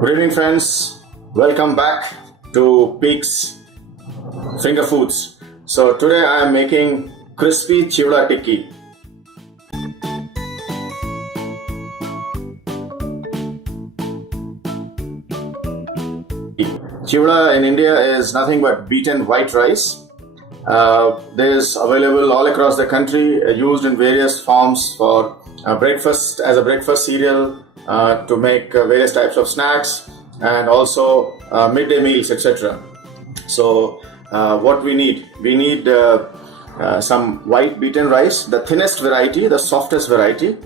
Good evening, friends. Welcome back to Peak's Finger Foods. So today I am making crispy Chewda Tikki. Chewda in India is nothing but beaten white rice. There's available all across the country, used in various forms for breakfast, as a breakfast cereal, to make various types of snacks, and also midday meals, etc. So what we need some white beaten rice, the thinnest variety, the softest variety.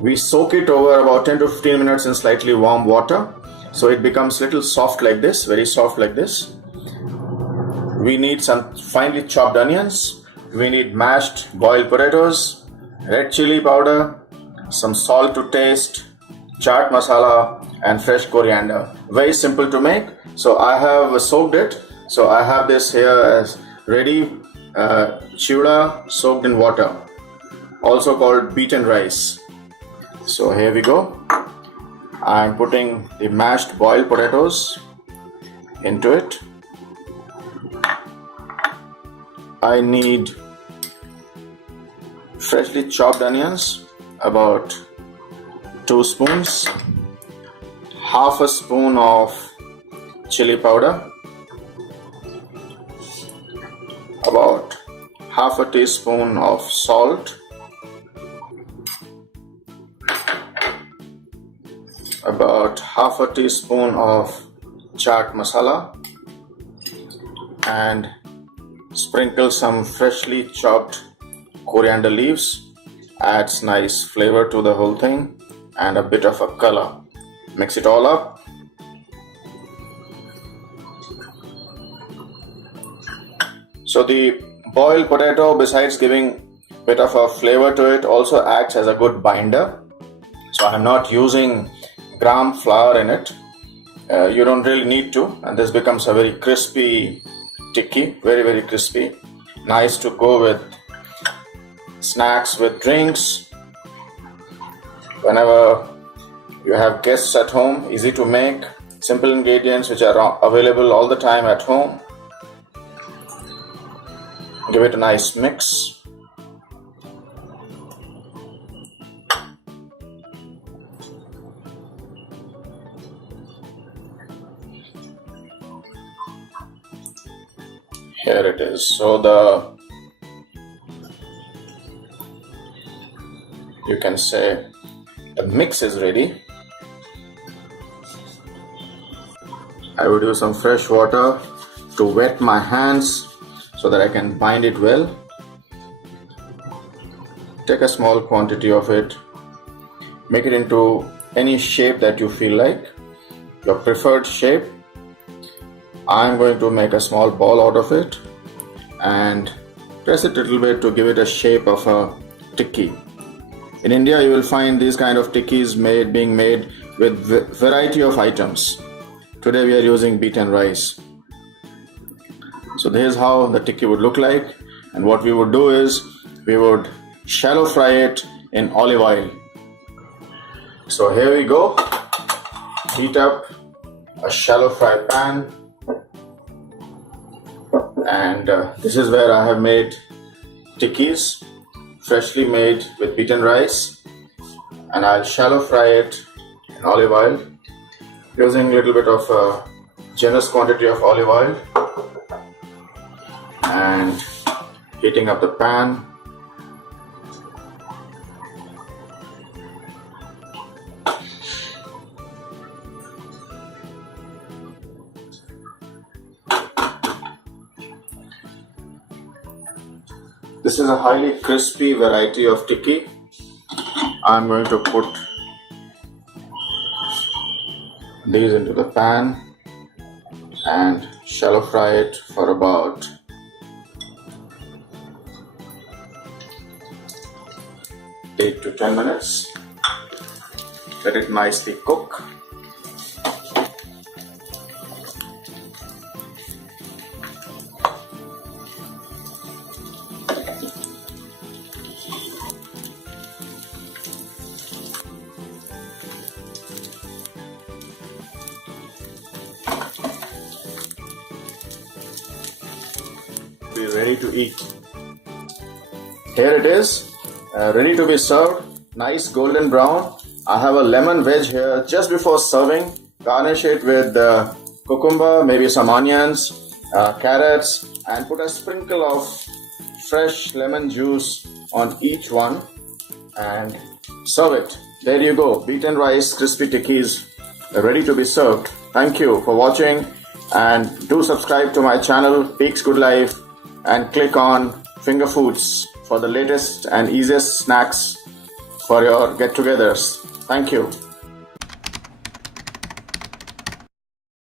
We soak it over about 10 to 15 minutes in slightly warm water, so it becomes little soft like this, very soft like this. We need some finely chopped onions. We need mashed boiled potatoes, red chili powder, some salt to taste, chaat masala, and fresh coriander. Very simple to make. So I have soaked it. So I have this here as ready chewda soaked in water, also called beaten rice. So here we go. I'm putting the mashed boiled potatoes into it. I need freshly chopped onions, about 2 spoons, half a spoon of chili powder, about half a teaspoon of salt, about half a teaspoon of chaat masala, and sprinkle some freshly chopped coriander leaves. Adds nice flavor to the whole thing and a bit of a color. Mix it all up. So the boiled potato, besides giving a bit of a flavor to it, also acts as a good binder. So I'm not using gram flour in it. You don't really need to, and this becomes a very crispy tikki, very crispy. Nice to go with snacks, with drinks, whenever you have guests at home. Easy to make, simple ingredients which are available all the time at home. Give it a nice mix. Here it is. So you can say the mix is ready. I will use some fresh water to wet my hands so that I can bind it well. Take a small quantity of it. Make it into any shape that you feel like, your preferred shape. I'm going to make a small ball out of it and press it a little bit to give it a shape of a tikki. In India, you will find these kind of tikkis being made with variety of items. Today we are using beaten rice. So this is how the tikki would look like, and what we would do is we would shallow fry it in olive oil. So here we go. Heat up a shallow fry pan, and this is where I have made tikkis, freshly made with beaten rice, and I'll shallow fry it in olive oil using a little bit of a generous quantity of olive oil, and heating up the pan. This is a highly crispy variety of tikki. I'm going to put these into the pan and shallow fry it for about 8 to 10 minutes. Let it nicely cook. be ready to eat. Here it is, ready to be served. Nice golden brown. I have a lemon wedge here just before serving. Garnish it with cucumber, maybe some onions, carrots, and put a sprinkle of fresh lemon juice on each one and serve it. There you go, beaten rice crispy tikkis ready to be served. Thank you for watching, and do subscribe to my channel Peaks Good Life and click on Finger Foods for the latest and easiest snacks for your get-togethers. Thank you.